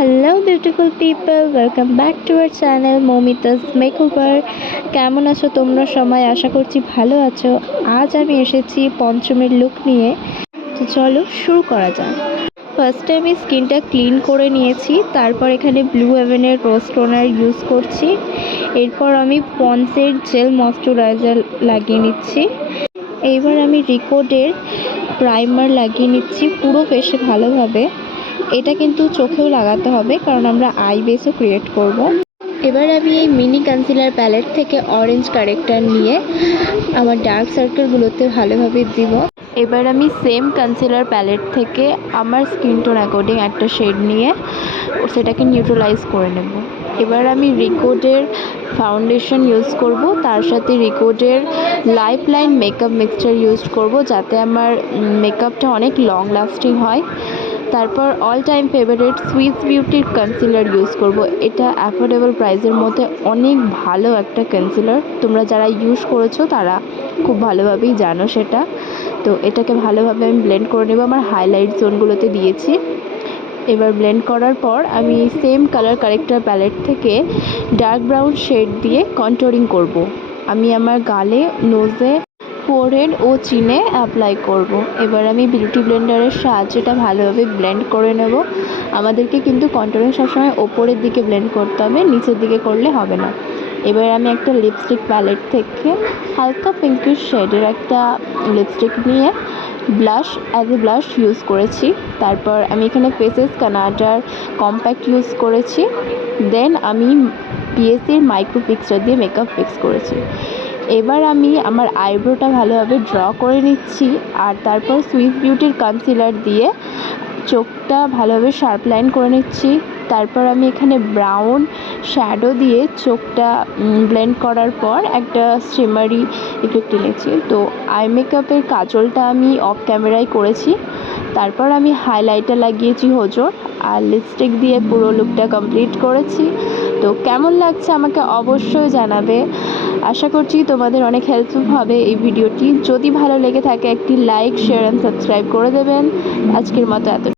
Hello beautiful people, welcome back to our channel Moumita's makeover. কেমন আছো তোমরা সবাই? আশা করছি ভালো আছো। আজ আমি এসেছি পঞ্চমীর লুক নিয়ে, তো চলো শুরু করা যাক। ফার্স্টে আমি স্কিনটা ক্লিন করে নিয়েছি, তারপর এখানে ব্লু হেভেনের রোজ টোনার ইউজ করছি। এরপর আমি পন্সের জেল ময়শ্চারাইজার লাগিয়ে নিচ্ছি। এইবার আমি রিকোডের প্রাইমার লাগিয়ে নিচ্ছি পুরো ফেসে ভালোভাবে। এটা কিন্তু চোখেও লাগাতে হবে, কারণ আমরা আই বেসও ক্রিয়েট করব। এবার আমি এই মিনি কনসিলার প্যালেট থেকে অরেঞ্জ কারেক্টার নিয়ে আমার ডার্ক সার্কেলগুলোতে ভালোভাবে দিব। এবার আমি সেম কনসিলার প্যালেট থেকে আমার স্কিন টোন অ্যাকর্ডিং একটা শেড নিয়ে সেটাকে নিউট্রালাইজ করে নেব। এবার আমি রিকোডের ফাউন্ডেশন ইউজ করব, তার সাথে রিকোডের life line makeup mixture use করব, যাতে আমার মেকআপটা অনেক লং লাস্টিং হয়। তারপর অল টাইম ফেভারিট সুইস বিউটির কনসিলার ইউজ করব। এটা অ্যাফোর্ডেবল প্রাইসের মধ্যে অনেক ভালো একটা কনসিলার। তোমরা যারা ইউজ করেছো তারা খুব ভালোভাবেই জানো সেটা। তো এটাকে ভালোভাবে আমি ব্লেন্ড করে নেব, আমার হাইলাইট জোনগুলোতে দিয়েছি। এবার ব্লেন্ড করার পর আমি সেম কালার কারেক্টার প্যালেট থেকে ডার্ক ব্রাউন শেড দিয়ে কন্ট্রোলিং করব। আমি আমার গালে, নোজে, ফোরহেড ও চিনে অ্যাপ্লাই করব। এবার আমি বিউটি ব্লেন্ডারের সাহায্যে এটা ভালোভাবে ব্লেন্ড করে নেব। আমাদেরকে কিন্তু কন্ট্রোলিং সবসময় ওপরের দিকে ব্লেন্ড করতে হবে, নিচের দিকে করলে হবে না। এবার আমি একটা লিপস্টিক প্যালেট থেকে হালকা পিঙ্কিশ শেডের একটা লিপস্টিক নিয়ে blush as a blush use করেছি। তারপর আমি এখানে ফেসেস কানাডার কম্প্যাক্ট ইউজ করেছি। দেন আমি পিএসির মাইক্রো ফিক্সার দিয়ে মেকআপ ফিক্স করেছি। এবার আমি আমার আইব্রোটা ভালোভাবে ড্র করে নিচ্ছি, আর তারপর সুইস বিউটির কনসিলার দিয়ে চোখটা ভালোভাবে শার্প লাইন করে নিচ্ছি। তারপর আমি এখানে ব্রাউন শ্যাডো দিয়ে চোখটা ব্লেন্ড করার পর একটা শিমারি ইফেক্ট এনেছি। তো আই মেকআপের কাজলটা আমি অফ ক্যামেরায় করেছি। তারপর আমি হাইলাইটার লাগিয়েছি হোজোর, আর লিপস্টিক দিয়ে পুরো লুকটা কমপ্লিট করেছি। তো কেমন লাগছে আমাকে অবশ্যই জানাবে। আশা করছি তোমাদের অনেক হেল্পফুল হবে এই ভিডিওটি। যদি ভালো লেগে থাকে একটি লাইক, শেয়ার অ্যান্ড সাবস্ক্রাইব করে দেবেন। আজকের মতো এত।